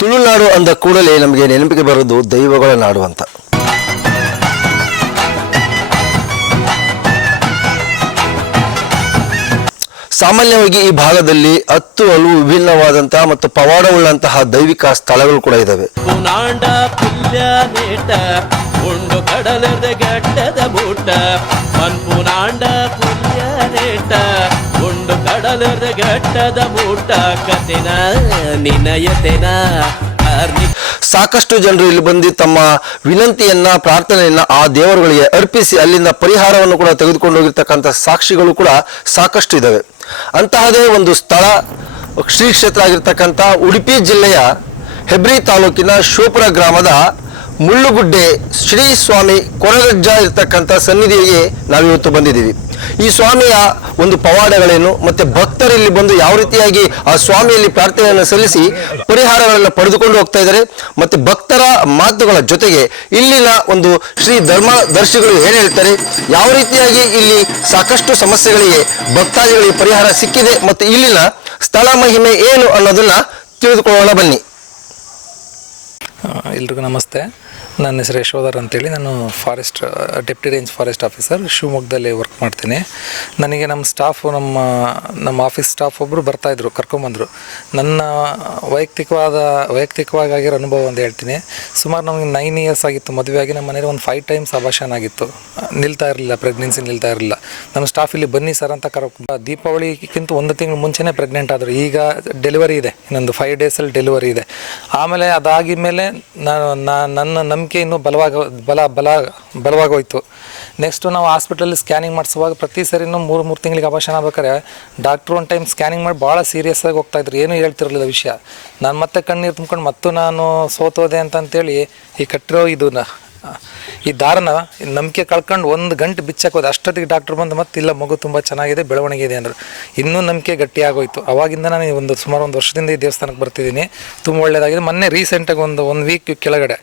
ತುಳುನಾಡು ಅಂದ ಕೂಡಲೇ ನಮಗೆ ನೆನಪಿಗೆ ಬರೋದು ದೈವಗಳ ನಾಡು ಅಂತ. ಸಾಮಾನ್ಯವಾಗಿ ಈ ಭಾಗದಲ್ಲಿ 10 ಹಲವು ವಿಭಿನ್ನವಾದಂತಹ ಮತ್ತು ಪವಾಡವುಳ್ಳಂತಹ ದೈವಿಕ ಸ್ಥಳಗಳು ಕೂಡ ಇದ್ದಾವೆ. ಸಾಕಷ್ಟು ಜನರು ಇಲ್ಲಿ ಬಂದು ತಮ್ಮ ವಿನಂತಿಯನ್ನ ಪ್ರಾರ್ಥನೆಯನ್ನ ಆ ದೇವರುಗಳಿಗೆ ಅರ್ಪಿಸಿ ಅಲ್ಲಿಂದ ಪರಿಹಾರವನ್ನು ಕೂಡ ತೆಗೆದುಕೊಂಡು ಹೋಗಿರ್ತಕ್ಕಂಥ ಸಾಕ್ಷಿಗಳು ಕೂಡ ಸಾಕಷ್ಟು ಇದ್ದಾವೆ. ಅಂತಹದೇ ಒಂದು ಸ್ಥಳ ಶ್ರೀ ಕ್ಷೇತ್ರ ಆಗಿರ್ತಕ್ಕಂಥ ಉಡುಪಿ ಜಿಲ್ಲೆಯ ಹೆಬ್ರಿ ತಾಲೂಕಿನ ಶಿವಪುರ ಗ್ರಾಮದ ಮುಳ್ಳುಗುಡ್ಡೆ ಶ್ರೀ ಸ್ವಾಮಿ ಕೊರಗಜ್ಜ ಇರ್ತಕ್ಕಂಥ ಸನ್ನಿಧಿಗೆ ನಾವಿವತ್ತು ಬಂದಿದ್ದೀವಿ. ಈ ಸ್ವಾಮಿಯ ಒಂದು ಪವಾಡಗಳೇನು ಮತ್ತೆ ಭಕ್ತರಲ್ಲಿ ಬಂದು ಯಾವ ರೀತಿಯಾಗಿ ಆ ಸ್ವಾಮಿಯಲ್ಲಿ ಪ್ರಾರ್ಥನೆಯನ್ನು ಸಲ್ಲಿಸಿ ಪರಿಹಾರಗಳನ್ನು ಪಡೆದುಕೊಂಡು ಹೋಗ್ತಾ ಇದ್ದಾರೆ, ಮತ್ತೆ ಭಕ್ತರ ಮಾತುಗಳ ಜೊತೆಗೆ ಇಲ್ಲಿನ ಒಂದು ಶ್ರೀ ಧರ್ಮದರ್ಶಿಗಳು ಏನು ಹೇಳ್ತಾರೆ, ಯಾವ ರೀತಿಯಾಗಿ ಇಲ್ಲಿ ಸಾಕಷ್ಟು ಸಮಸ್ಯೆಗಳಿಗೆ ಭಕ್ತಾದಿಗಳಿಗೆ ಪರಿಹಾರ ಸಿಕ್ಕಿದೆ ಮತ್ತು ಇಲ್ಲಿನ ಸ್ಥಳ ಮಹಿಮೆ ಏನು ಅನ್ನೋದನ್ನ ತಿಳಿದುಕೊಳ್ಳೋಣ ಬನ್ನಿ. ಎಲ್ರಿಗೂ ನಮಸ್ತೆ. ನನ್ನ ಹೆಸರು ಯಶೋಧರ್ ಅಂತೇಳಿ, ನಾನು ಡೆಪ್ಟಿ ರೇಂಜ್ ಫಾರೆಸ್ಟ್ ಆಫೀಸರ್ ಶಿವಮೊಗ್ಗದಲ್ಲಿ ವರ್ಕ್ ಮಾಡ್ತೀನಿ. ನನಗೆ ನಮ್ಮ ಸ್ಟಾಫು ನಮ್ಮ ಆಫೀಸ್ ಸ್ಟಾಫ್ ಒಬ್ಬರು ಬರ್ತಾಯಿದ್ರು, ಕರ್ಕೊಂಬಂದರು. ನನ್ನ ವೈಯಕ್ತಿಕವಾಗಿ ಆಗಿರೋ ಅನುಭವ ಅಂತ ಹೇಳ್ತೀನಿ. ಸುಮಾರು ನಮಗೆ 9 ಇಯರ್ಸ್ ಆಗಿತ್ತು ಮದುವೆಯಾಗಿ. ನಮ್ಮ ಮನೇಲಿ ಒಂದು 5 ಟೈಮ್ಸ್ ಅಬಾರ್ಷನ್ ಆಗಿತ್ತು, ನಿಲ್ತಾ ಇರಲಿಲ್ಲ, ಪ್ರೆಗ್ನೆನ್ಸಿ ನಿಲ್ತಾ ಇರಲಿಲ್ಲ. ನಮ್ಮ ಸ್ಟಾಫ್ ಇಲ್ಲಿ ಬನ್ನಿ ಸರ್ ಅಂತ ದೀಪಾವಳಿಗಿಂತ 1 ತಿಂಗಳು ಮುಂಚೆನೇ ಪ್ರೆಗ್ನೆಂಟ್ ಆದರು. ಈಗ ಡೆಲಿವರಿ ಇದೆ, ಇನ್ನೊಂದು 5 ಡೇಸಲ್ಲಿ ಡೆಲಿವರಿ ಇದೆ. ಆಮೇಲೆ ಅದಾಗಿದ ಮೇಲೆ ನನ್ನ ನಂಬಿಕೆ ಇನ್ನೂ ಬಲವಾಗೋಯ್ತು. ನೆಕ್ಸ್ಟು ನಾವು ಹಾಸ್ಪಿಟಲಲ್ಲಿ ಸ್ಕ್ಯಾನಿಂಗ್ ಮಾಡಿಸುವಾಗ ಪ್ರತಿ ಸರಿನೂ 3 ತಿಂಗಳಿಗೆ ಅಬಾರ್ಷನ್ ಆಗ್ಬೇಕಾದ್ರೆ ಡಾಕ್ಟ್ರು ಒಂದು ಟೈಮ್ ಸ್ಕ್ಯಾನಿಂಗ್ ಮಾಡಿ ಭಾಳ ಸೀರಿಯಸ್ ಆಗಿ ಹೋಗ್ತಾಯಿದ್ರು, ಏನೂ ಹೇಳ್ತಿರಲಿಲ್ಲ ವಿಷಯ. ನಾನು ಮತ್ತೆ ಕಣ್ಣೀರು ತುಂಬ್ಕೊಂಡು ಮತ್ತು ನಾನು ಸೋತೋದೆ ಅಂತಂತೇಳಿ ಈ ಕಟ್ಟಿರೋ ಈ ದಾರನ ನಂಬಿಕೆ ಕಳ್ಕೊಂಡು 1 ಗಂಟೆ ಬಿಚ್ಚಾಕೋದು. ಅಷ್ಟೊತ್ತಿಗೆ ಡಾಕ್ಟ್ರು ಬಂದು ಮತ್ತೆ ಇಲ್ಲ, ಮಗು ತುಂಬ ಚೆನ್ನಾಗಿದೆ, ಬೆಳವಣಿಗೆ ಇದೆ ಅಂದರು. ಇನ್ನೂ ನಂಬಿಕೆ ಗಟ್ಟಿಯಾಗೋಯ್ತು. ಅವಾಗಿಂದ ನಾನು ಸುಮಾರು 1 ವರ್ಷದಿಂದ ಈ ದೇವಸ್ಥಾನಕ್ಕೆ ಬರ್ತಿದ್ದೀನಿ. ತುಂಬ ಒಳ್ಳೆಯದಾಗಿದೆ. ಮೊನ್ನೆ ರೀಸೆಂಟಾಗಿ ಒಂದು ವೀಕ್ ಕೆಳಗಡೆ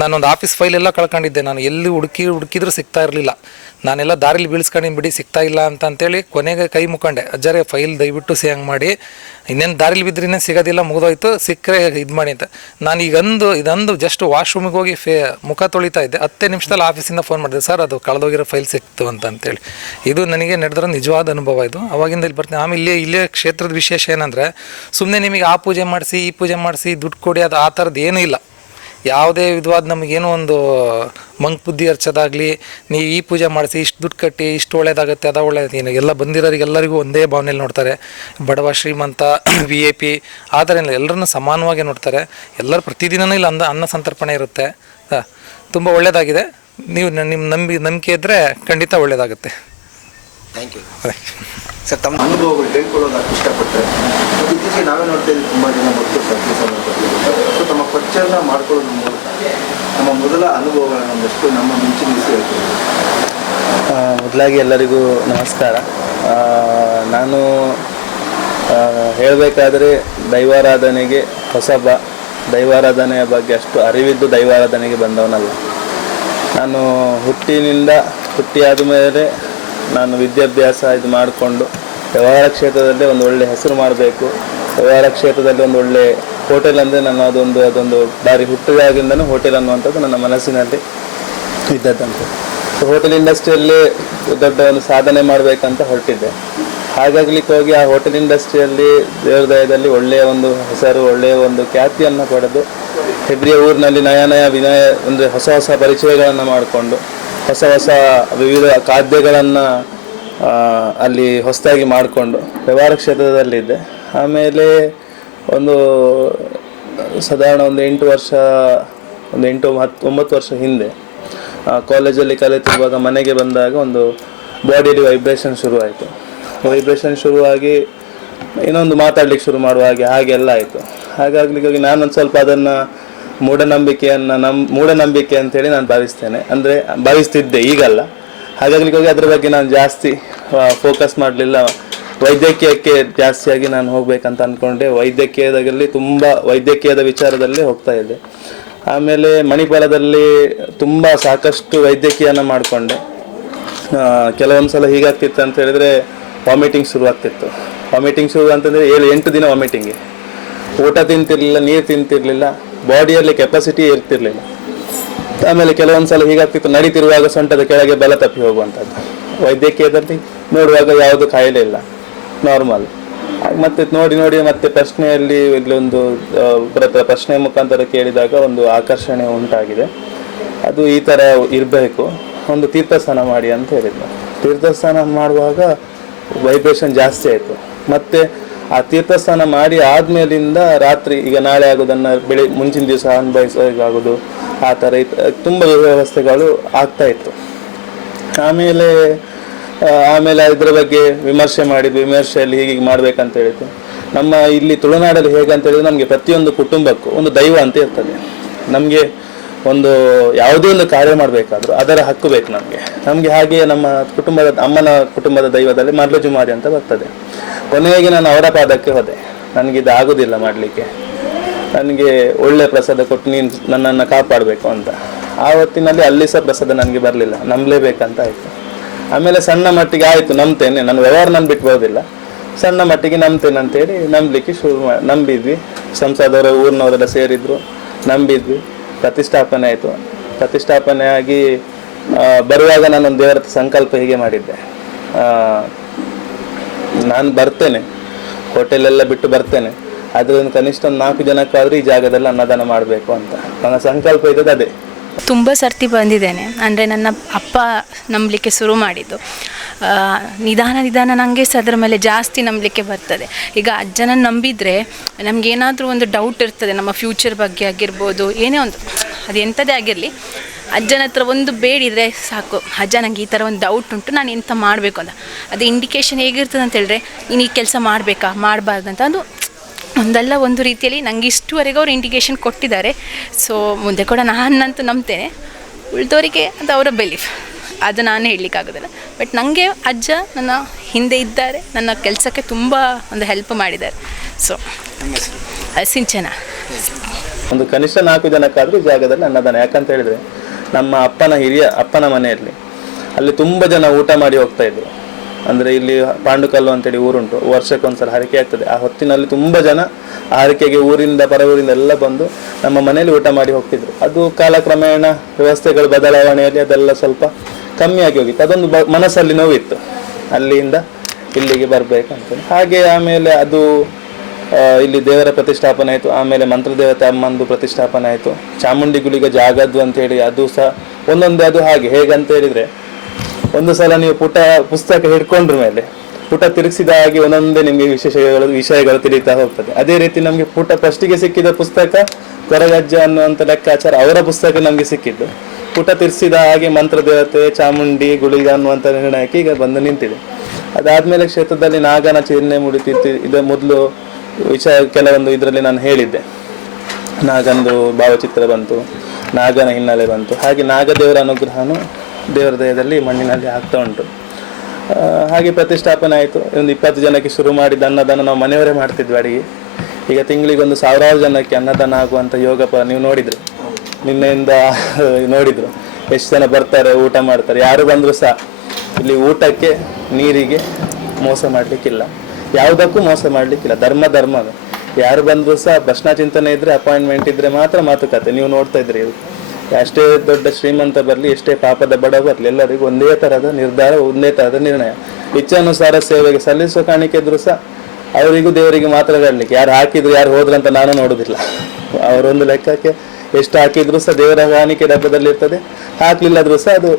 ನಾನೊಂದು ಆಫೀಸ್ ಫೈಲೆಲ್ಲ ಕಳ್ಕೊಂಡಿದ್ದೆ. ನಾನು ಎಲ್ಲಿ ಹುಡುಕಿದ್ರೂ ಸಿಗ್ತಾ ಇರಲಿಲ್ಲ. ನಾನೆಲ್ಲ ದಾರಿಲಿ ಬೀಳ್ಸ್ಕೊಂಡು ಬಿಡಿ ಸಿಗ್ತಾ ಇಲ್ಲ ಅಂತೇಳಿ ಕೊನೆಗೆ ಕೈ ಮುಖಂಡೆ, ಅಜ್ಜರೇ ಫೈಲ್ ದಯವಿಟ್ಟು ಸೇಂಗ್ ಮಾಡಿ, ಇನ್ನೇನು ದಾರಿಲಿ ಬಿದ್ದರೆ ಇನ್ನೇನು ಸಿಗೋದಿಲ್ಲ, ಮುಗಿದೋಯ್ತು, ಸಿಕ್ಕರೆ ಇದು ಮಾಡಿ ಅಂತ. ನಾನು ಇದೊಂದು ಜಸ್ಟ್ ವಾಶ್ರೂಮಿಗೆ ಹೋಗಿ ಮುಖ ತೊಳಿತಾ ಇದ್ದೆ. 10 ನಿಮಿಷದಲ್ಲಿ ಆಫೀಸಿಂದ ಫೋನ್ ಮಾಡಿದೆ, ಸರ್ ಅದು ಕಳೆದೋಗಿರೋ ಫೈಲ್ ಸಿಕ್ತು ಅಂತೇಳಿ. ಇದು ನನಗೆ ನಡೆದಿರೋ ನಿಜವಾದ ಅನುಭವ. ಇದು ಅವಾಗಿಂದ ಇಲ್ಲಿ ಬರ್ತೀನಿ. ಆಮೇಲೆ ಇಲ್ಲೇ ಕ್ಷೇತ್ರದ ವಿಶೇಷ ಏನಂದರೆ, ಸುಮ್ಮನೆ ನಿಮಗೆ ಆ ಪೂಜೆ ಮಾಡಿಸಿ ಈ ಪೂಜೆ ಮಾಡಿಸಿ ದುಡ್ಡು ಕೊಡಿ ಅದು ಆ ಥರದ್ದು ಏನೂ ಇಲ್ಲ. ಯಾವುದೇ ವಿಧವಾದ ನಮಗೇನೋ ಒಂದು ಮಂಕ್ ಬುದ್ಧಿ ಹರ್ಚೋದಾಗಲಿ, ನೀವು ಈ ಪೂಜೆ ಮಾಡಿಸಿ ಇಷ್ಟು ದುಡ್ಡು ಕಟ್ಟಿ ಇಷ್ಟು ಒಳ್ಳೇದಾಗುತ್ತೆ ಅದು ಒಳ್ಳೇದು, ಎಲ್ಲ ಬಂದಿರೋರಿಗೆಲ್ಲರಿಗೂ ಒಂದೇ ಭಾವನೆಯಲ್ಲಿ ನೋಡ್ತಾರೆ. ಬಡವ ಶ್ರೀಮಂತ VIP ಆ ಥರ ಇಲ್ಲ, ಎಲ್ಲರನ್ನೂ ಸಮಾನವಾಗಿ ನೋಡ್ತಾರೆ. ಎಲ್ಲರೂ ಪ್ರತಿದಿನವೂ ಇಲ್ಲ ಅನ್ನ ಸಂತರ್ಪಣೆ ಇರುತ್ತೆ. ತುಂಬ ಒಳ್ಳೆಯದಾಗಿದೆ. ನೀವು ನಿಮ್ಮ ನಂಬಿಕೆ ಇದ್ದರೆ ಖಂಡಿತ ಒಳ್ಳೆಯದಾಗುತ್ತೆ. Thank you sir. ತಮ್ಮ ಅನುಭವಗಳು ಹೇಳ್ಕೊಳ್ಳೋದಕ್ಕೆ ಇಷ್ಟಪಟ್ಟರೆ ಇತ್ತೀಚೆಗೆ ನಾವೇ ನೋಡ್ತಾ ಇದ್ದೀವಿ, ತುಂಬ ಜನ ಭಕ್ತರು ಸೊ ತಮ್ಮ ಪರಿಚಯನ ಮಾಡ್ಕೊಳ್ಳೋದ್ರ ಮೂಲಕ ನಮ್ಮ ಮೊದಲ ಅನುಭವಗಳನ್ನ ಒಂದಷ್ಟು ನಮ್ಮ ಮುಂಚಿನಿಸಿ ಹೇಳ್ತೀವಿ. ಮೊದಲಾಗಿ ಎಲ್ಲರಿಗೂ ನಮಸ್ಕಾರ. ನಾನು ಹೇಳಬೇಕಾದ್ರೆ ದೈವಾರಾಧನೆಗೆ ದೈವಾರಾಧನೆಯ ಬಗ್ಗೆ ಅಷ್ಟು ಅರಿವಿದ್ದು ದೈವಾರಾಧನೆಗೆ ಬಂದವನಲ್ಲ. ನಾನು ಹುಟ್ಟಿಯಾದ ಮೇಲೆ ನಾನು ವಿದ್ಯಾಭ್ಯಾಸ ಇದು ಮಾಡಿಕೊಂಡು ವ್ಯವಹಾರ ಕ್ಷೇತ್ರದಲ್ಲಿ ಒಂದು ಒಳ್ಳೆ ಹೆಸರು ಮಾಡಬೇಕು, ವ್ಯವಹಾರ ಕ್ಷೇತ್ರದಲ್ಲಿ ಒಂದು ಒಳ್ಳೆ ಹೋಟೆಲ್ ಅಂದರೆ ನಾನು ಅದೊಂದು ದಾರಿ ಹುಟ್ಟಿದಾಗಿಂದನೂ ಹೋಟೆಲ್ ಅನ್ನುವಂಥದ್ದು ನನ್ನ ಮನಸ್ಸಿನಲ್ಲಿ ಇದ್ದದ್ದಂತೆ. ಸೊ ಹೋಟೆಲ್ ಇಂಡಸ್ಟ್ರಿಯಲ್ಲಿ ದೊಡ್ಡ ಒಂದು ಸಾಧನೆ ಮಾಡಬೇಕಂತ ಹೊರಟಿದ್ದೆ. ಹಾಗಾಗ್ಲಿಕ್ಕೆ ಹೋಗಿ ಆ ಹೋಟೆಲ್ ಇಂಡಸ್ಟ್ರಿಯಲ್ಲಿ ದೇವರ ದಯದಲ್ಲಿ ಒಳ್ಳೆಯ ಒಂದು ಹೆಸರು, ಒಳ್ಳೆಯ ಒಂದು ಖ್ಯಾತಿಯನ್ನು ಪಡೆದು ಹೆಬ್ರಿಯ ಊರಿನಲ್ಲಿ ವಿನಯ ಅಂದರೆ ಹೊಸ ಪರಿಚಯಗಳನ್ನು ಮಾಡಿಕೊಂಡು ಹೊಸ ವಿವಿಧ ಖಾದ್ಯಗಳನ್ನು ಅಲ್ಲಿ ಹೊಸದಾಗಿ ಮಾಡಿಕೊಂಡು ವ್ಯವಹಾರ ಕ್ಷೇತ್ರದಲ್ಲಿದ್ದೆ. ಆಮೇಲೆ ಸಾಧಾರಣ 8-9 ವರ್ಷ ಹಿಂದೆ ಕಾಲೇಜಲ್ಲಿ ಕಲಿತಿರುವಾಗ ಮನೆಗೆ ಬಂದಾಗ ಒಂದು ಬಾಡಿಯಲ್ಲಿ ವೈಬ್ರೇಷನ್ ಶುರುವಾಯಿತು. ಶುರುವಾಗಿ ಇನ್ನೊಂದು ಮಾತಾಡ್ಲಿಕ್ಕೆ ಶುರು ಮಾಡುವ ಹಾಗೆಲ್ಲ ಆಯಿತು. ಹಾಗಾಗ್ಲಿಕ್ಕೆ ನಾನೊಂದು ಸ್ವಲ್ಪ ಅದನ್ನು ಮೂಢನಂಬಿಕೆ ಅಂತೇಳಿ ನಾನು ಭಾವಿಸ್ತಿದ್ದೆ, ಈಗಲ್ಲ. ಹಾಗಾಗ್ಲಿಕ್ಕೆ ಹೋಗಿ ಅದ್ರ ಬಗ್ಗೆ ನಾನು ಜಾಸ್ತಿ ಫೋಕಸ್ ಮಾಡಲಿಲ್ಲ. ವೈದ್ಯಕೀಯಕ್ಕೆ ಜಾಸ್ತಿಯಾಗಿ ನಾನು ಹೋಗ್ಬೇಕಂತ ಅಂದ್ಕೊಂಡೆ. ವೈದ್ಯಕೀಯದ ವಿಚಾರದಲ್ಲಿ ಹೋಗ್ತಾ ಇದ್ದೆ. ಆಮೇಲೆ ಮಣಿಪಾಲದಲ್ಲಿ ತುಂಬ ಸಾಕಷ್ಟು ವೈದ್ಯಕೀಯನ ಮಾಡಿಕೊಂಡೆ. ಕೆಲವೊಂದು ಸಲ ಹೀಗಾಗ್ತಿತ್ತು ಅಂತ ಹೇಳಿದರೆ ವಾಮಿಟಿಂಗ್ ಶುರು ಆಗ್ತಿತ್ತು. ವಾಮಿಟಿಂಗ್ ಶುರು ಅಂತಂದರೆ 7-8 ದಿನ ವಾಮಿಟಿಂಗ್ಗೆ. ಊಟ ತಿಂತಿರ್ಲಿಲ್ಲ, ನೀರು ತಿಂತಿರ್ಲಿಲ್ಲ, ಬಾಡಿಯಲ್ಲಿ ಕೆಪಾಸಿಟಿ ಇರ್ತಿರ್ಲಿಲ್ಲ. ಆಮೇಲೆ ಕೆಲವೊಂದ್ಸಲ ಹೀಗಾಗ್ತಿತ್ತು, ನಡೀತಿರುವಾಗ ಸೊಂಟದ ಕೆಳಗೆ ಬಲ ತಪ್ಪಿ ಹೋಗುವಂಥದ್ದು. ವೈದ್ಯಕೀಯದಲ್ಲಿ ನೋಡುವಾಗ ಯಾವುದು ಕಾಯಿಲೆ ಇಲ್ಲ, ನಾರ್ಮಲ್. ಮತ್ತೆ ನೋಡಿ ಮತ್ತೆ ಪ್ರಶ್ನೆಯಲ್ಲಿ ಇಲ್ಲೊಂದು ಪ್ರಶ್ನೆ ಮುಖಾಂತರ ಕೇಳಿದಾಗ ಒಂದು ಆಕರ್ಷಣೆ ಉಂಟಾಗಿದೆ. ಅದು ಈ ಥರ ಇರಬೇಕು, ಒಂದು ತೀರ್ಥಸ್ನಾನ ಮಾಡಿ ಅಂತ ಹೇಳಿದ್ರು. ತೀರ್ಥಸ್ನಾನ ಮಾಡುವಾಗ ವೈಬ್ರೇಷನ್ ಜಾಸ್ತಿ ಆಯಿತು. ಮತ್ತು ಆ ತೀರ್ಥಸ್ನಾನ ಮಾಡಿ ಆದಮೇಲಿಂದ ರಾತ್ರಿ, ಈಗ ನಾಳೆ ಆಗೋದನ್ನು ಮುಂಚಿನ ದಿವಸ ಅನುಭವಿಸೋಕ್ಕಾಗೋದು, ಆ ಥರ ತುಂಬ ವ್ಯವಸ್ಥೆಗಳು ಆಗ್ತಾಯಿತ್ತು. ಆಮೇಲೆ ಇದರ ಬಗ್ಗೆ ವಿಮರ್ಶೆಯಲ್ಲಿ ಹೀಗೆ ಮಾಡ್ಬೇಕಂತ ಹೇಳಿದ್ದು. ನಮ್ಮ ಇಲ್ಲಿ ತುಳುನಾಡಲ್ಲಿ ಹೇಗಂತ ಹೇಳಿದ್ರೆ, ನಮಗೆ ಪ್ರತಿಯೊಂದು ಕುಟುಂಬಕ್ಕೂ ಒಂದು ದೈವ ಅಂತ ಇರ್ತದೆ. ನಮಗೆ ಒಂದು ಯಾವುದೇ ಒಂದು ಕಾರ್ಯ ಮಾಡಬೇಕಾದ್ರೂ ಅದರ ಹಕ್ಕು ಬೇಕು ನಮಗೆ. ಹಾಗೆಯೇ ನಮ್ಮ ಅಮ್ಮನ ಕುಟುಂಬದ ದೈವದಲ್ಲಿ ಮರ್ಲಜುಮಾರಿ ಅಂತ ಬರ್ತದೆ. ಕೊನೆಗೆ ನಾನು ಅವರ ಪಾದಕ್ಕೆ ಹೋದೆ, ನನಗಿದು ಆಗೋದಿಲ್ಲ ಮಾಡಲಿಕ್ಕೆ, ನನಗೆ ಒಳ್ಳೆ ಪ್ರಸಾದ ಕೊಟ್ಟು ನೀನು ನನ್ನನ್ನು ಕಾಪಾಡಬೇಕು ಅಂತ. ಆ ಹೊತ್ತಿನಲ್ಲಿ ಅಲ್ಲಿ ಸಹ ಪ್ರಸಾದ ನನಗೆ ಬರಲಿಲ್ಲ, ನಂಬಲೇಬೇಕಂತ ಆಯಿತು. ಆಮೇಲೆ ಸಣ್ಣ ಮಟ್ಟಿಗೆ ಆಯಿತು, ನಂಬ್ತೇನೆ, ನನ್ನ ವ್ಯವಹಾರ ನಾನು ಬಿಟ್ಬೋದಿಲ್ಲ, ಸಣ್ಣ ಮಟ್ಟಿಗೆ ನಂಬ್ತೇನೆ ಅಂತೇಳಿ ನಂಬಲಿಕ್ಕೆ ನಂಬಿದ್ವಿ. ಸಂಸದವರು ಊರಿನವರೆಲ್ಲ ಸೇರಿದ್ರು, ನಂಬಿದ್ವಿ. ಪ್ರತಿಷ್ಠಾಪನೆ ಆಯಿತು. ಪ್ರತಿಷ್ಠಾಪನೆ ಆಗಿ ಬರುವಾಗ ನಾನೊಂದು ದೇವರ ಸಂಕಲ್ಪ ಹೀಗೆ ಮಾಡಿದ್ದೆ, ನಾನು ಬರ್ತೇನೆ, ಹೋಟೆಲೆಲ್ಲ ಬಿಟ್ಟು ಬರ್ತೇನೆ, ಅದರಿಂದ ಕನಿಷ್ಠ 4 ಜನಕ್ಕಾದರೂ ಈ ಜಾಗದಲ್ಲಿ ಅನ್ನದಾನ ಮಾಡಬೇಕು ಅಂತ ನನ್ನ ಸಂಕಲ್ಪ ಇದ್ದದ್ದು ಅದೇ. ತುಂಬ ಸರ್ತಿ ಬಂದಿದ್ದೇನೆ. ಅಂದರೆ ನನ್ನ ಅಪ್ಪ ನಂಬಲಿಕ್ಕೆ ಶುರು ಮಾಡಿದ್ದು ನಿಧಾನ ನನಗೆ ಸಹ ಅದರ ಮೇಲೆ ಜಾಸ್ತಿ ನಂಬಲಿಕ್ಕೆ ಬರ್ತದೆ. ಈಗ ಅಜ್ಜನ ನಂಬಿದರೆ ನಮಗೇನಾದರೂ ಒಂದು ಡೌಟ್ ಇರ್ತದೆ, ನಮ್ಮ ಫ್ಯೂಚರ್ ಬಗ್ಗೆ ಆಗಿರ್ಬೋದು, ಏನೇ ಒಂದು ಅದು ಎಂಥದೇ ಆಗಿರಲಿ, ಅಜ್ಜನ ಹತ್ರ ಒಂದು ಬೇಡಿದರೆ ಸಾಕು, ಅಜ್ಜ ನನಗೆ ಈ ಥರ ಒಂದು ಡೌಟ್ ಉಂಟು, ನಾನು ಎಂಥ ಮಾಡಬೇಕು ಅಂತ. ಅದು ಇಂಡಿಕೇಶನ್ ಹೇಗಿರ್ತದೆ ಅಂತ ಹೇಳಿದ್ರೆ, ನೀನು ಈ ಕೆಲಸ ಮಾಡಬೇಕಾ ಮಾಡಬಾರ್ದಂತ, ಅದು ಒಂದಲ್ಲ ಒಂದು ರೀತಿಯಲ್ಲಿ ನನಗೆ ಇಷ್ಟುವರೆಗೂ ಅವ್ರು ಇಂಡಿಕೇಶನ್ ಕೊಟ್ಟಿದ್ದಾರೆ. ಸೊ ಮುಂದೆ ಕೂಡ ನಾನಂತೂ ನಂಬ್ತೇನೆ, ಉಳಿದವರಿಗೆ ಅದು ಅವರ ಬಿಲೀಫ್, ಅದು ನಾನು ಹೇಳಲಿಕ್ಕಾಗೋದಿಲ್ಲ. ಬಟ್ ನನಗೆ ಅಜ್ಜ ನನ್ನ ಹಿಂದೆ ಇದ್ದಾರೆ, ನನ್ನ ಕೆಲಸಕ್ಕೆ ತುಂಬ ಒಂದು ಹೆಲ್ಪ್ ಮಾಡಿದ್ದಾರೆ. ಸೊ ಸಿಂಚನ ಒಂದು ಕನಿಷ್ಠ 4 ಜನಕ್ಕಾದರೂ ಜಾಗದಲ್ಲಿ ಅನ್ನದಾನ. ಯಾಕಂತ ಹೇಳಿದರೆ, ನಮ್ಮ ಅಪ್ಪನ ಮನೆಯಲ್ಲಿ ಅಲ್ಲಿ ತುಂಬ ಜನ ಊಟ ಮಾಡಿ ಹೋಗ್ತಾ ಇದ್ರು. ಅಂದರೆ ಇಲ್ಲಿ ಪಾಂಡುಕಲ್ಲು ಅಂತೇಳಿ ಊರುಂಟು, ವರ್ಷಕ್ಕೊಂದ್ಸಲ ಹರಕೆ ಆಗ್ತದೆ. ಆ ಹೊತ್ತಿನಲ್ಲಿ ತುಂಬ ಜನ ಆ ಹರಕೆಗೆ ಊರಿಂದ ಪರವೂರಿಂದ ಎಲ್ಲ ಬಂದು ನಮ್ಮ ಮನೆಯಲ್ಲಿ ಊಟ ಮಾಡಿ ಹೋಗ್ತಿದ್ರು. ಅದು ಕಾಲಕ್ರಮೇಣ ವ್ಯವಸ್ಥೆಗಳು ಬದಲಾವಣೆಯಲ್ಲಿ ಅದೆಲ್ಲ ಸ್ವಲ್ಪ ಕಮ್ಮಿಯಾಗಿ ಹೋಗಿತ್ತು. ಅದೊಂದು ಮನಸ್ಸಲ್ಲಿ ನೋವಿತ್ತು, ಅಲ್ಲಿಂದ ಇಲ್ಲಿಗೆ ಬರಬೇಕಂತ. ಹಾಗೆ ಆಮೇಲೆ ಅದು ಇಲ್ಲಿ ದೇವರ ಪ್ರತಿಷ್ಠಾಪನೆ ಆಯಿತು. ಆಮೇಲೆ ಮಂತ್ರದೇವತೆ ಅಮ್ಮಂದು ಪ್ರತಿಷ್ಠಾಪನೆ ಆಯಿತು. ಚಾಮುಂಡಿಗುಳಿಗೆ ಜಾಗದ್ದು ಅಂತೇಳಿ ಅದು ಸಹ ಒಂದೊಂದೇ. ಅದು ಹೇಗಂತ ಹೇಳಿದರೆ, ಒಂದು ಸಲ ನೀವು ಪುಸ್ತಕ ಹಿಡ್ಕೊಂಡ್ರ ಮೇಲೆ ಪುಟ ತಿರುಗಿಸಿದ ಹಾಗೆ ಒಂದೊಂದೇ ನಿಮಗೆ ವಿಷಯಗಳು ತಿಳಿತಾ ಹೋಗ್ತದೆ. ಅದೇ ರೀತಿ ನಮಗೆ ಫಸ್ಟಿಗೆ ಸಿಕ್ಕಿದ ಪುಸ್ತಕ ಕೊರಗಜ್ಜ ಅನ್ನುವಂಥ ಲೆಕ್ಕಾಚಾರ, ಅವರ ಪುಸ್ತಕ ನಮಗೆ ಸಿಕ್ಕಿದ್ದು. ಪುಟ ತಿರ್ಸಿದ ಹಾಗೆ ಮಂತ್ರದೇವತೆ, ಚಾಮುಂಡಿ, ಗುಳಿಗ ಅನ್ನುವಂಥ ನಿರ್ಣಯಕ್ಕೆ ಈಗ ಬಂದು ನಿಂತಿದೆ. ಅದಾದಮೇಲೆ ಕ್ಷೇತ್ರದಲ್ಲಿ ನಾಗನ ಚಿಹ್ನೆ ಮೂಡಿತಿತ್ತು. ಇದು ಮೊದಲು ಕೆಲವೊಂದು ಇದರಲ್ಲಿ ನಾನು ಹೇಳಿದ್ದೆ, ನಾಗಂದು ಭಾವಚಿತ್ರ ಬಂತು, ನಾಗನ ಹಿನ್ನೆಲೆ ಬಂತು. ಹಾಗೆ ನಾಗದೇವರ ಅನುಗ್ರಹನೂ ದೇವರ ದಯದಲ್ಲಿ ಮಣ್ಣಿನಲ್ಲಿ ಆಗ್ತಾ ಉಂಟು. ಹಾಗೆ ಪ್ರತಿಷ್ಠಾಪನೆ ಆಯಿತು. ಒಂದು 20 ಜನಕ್ಕೆ ಶುರು ಮಾಡಿದ ಅನ್ನದಾನ ನಾವು ಮನೆಯವರೇ ಮಾಡ್ತಿದ್ವಿ ಅಡಿಗೆ. ಈಗ ತಿಂಗಳಿಗೆ ಒಂದು 1000 ಜನಕ್ಕೆ ಅನ್ನದಾನ ಆಗುವಂಥ ಯೋಗಪ ನೀವು ನೋಡಿದ್ರು, ನಿನ್ನೆಯಿಂದ ನೋಡಿದ್ರು ಎಷ್ಟು ಜನ ಬರ್ತಾರೆ, ಊಟ ಮಾಡ್ತಾರೆ. ಯಾರು ಬಂದರೂ ಸಹ ಇಲ್ಲಿ ಊಟಕ್ಕೆ ನೀರಿಗೆ ಮೋಸ ಮಾಡಲಿಕ್ಕಿಲ್ಲ, ಯಾವುದಕ್ಕೂ ಮೋಸ ಮಾಡಲಿಕ್ಕಿಲ್ಲ. ಧರ್ಮವೇ. ಯಾರು ಬಂದರೂ ಸಹ ಪ್ರಶ್ನಾ ಚಿಂತನೆ ಇದ್ದರೆ, ಅಪಾಯಿಂಟ್ಮೆಂಟ್ ಇದ್ದರೆ ಮಾತ್ರ ಮಾತುಕತೆ. ನೀವು ನೋಡ್ತಾ ಇದ್ರಿ, ಎಷ್ಟೇ ದೊಡ್ಡ ಶ್ರೀಮಂತ ಬರಲಿ, ಎಷ್ಟೇ ಪಾಪದ ಬಡ ಬರಲಿ, ಎಲ್ಲರಿಗೂ ಒಂದೇ ಥರದ ನಿರ್ಧಾರ, ಒಂದೇ ಥರದ ನಿರ್ಣಯ. ಇಚ್ಛಾನುಸಾರ ಸೇವೆಗೆ ಸಲ್ಲಿಸುವ ಕಾಣಿಕೆ ಇದ್ರೂ ಸಹ ಅವರಿಗೂ ದೇವರಿಗೆ ಮಾತ್ರ ಹೇಳಲಿಕ್ಕೆ. ಯಾರು ಹಾಕಿದ್ರು ಯಾರು ಹೋದ್ರಂತ ನಾನು ನೋಡೋದಿಲ್ಲ. ಅವರೊಂದು ಲೆಕ್ಕಕ್ಕೆ ಎಷ್ಟು ಹಾಕಿದ್ರು ಸಹ ದೇವರ ಕಾಣಿಕೆ ಡಬ್ಬದಲ್ಲಿ ಇರ್ತದೆ. ಹಾಕಲಿಲ್ಲಾದ್ರೂ ಸಹ ಅದು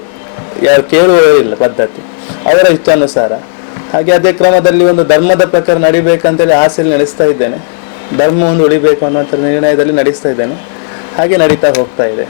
ಯಾರು ಕೇಳುವವರಿಲ್ಲ ಪದ್ಧತಿ, ಅವರ ಇಚ್ಛಾನುಸಾರ. ಹಾಗೆ ಅದೇ ಕ್ರಮದಲ್ಲಿ ಒಂದು ಧರ್ಮದ ಪ್ರಕಾರ ನಡಿಬೇಕಂತೇಳಿ ಆಸೆಯಲ್ಲಿ ನಡೆಸ್ತಾ ಇದ್ದೇನೆ. ಧರ್ಮವನ್ನು ಉಳಿಬೇಕು ಅನ್ನುವಂಥ ನಿರ್ಣಯದಲ್ಲಿ ನಡೆಸ್ತಾ ಇದ್ದೇನೆ. ಹಾಗೆ ನಡೀತಾ ಹೋಗ್ತಾ ಇದೆ.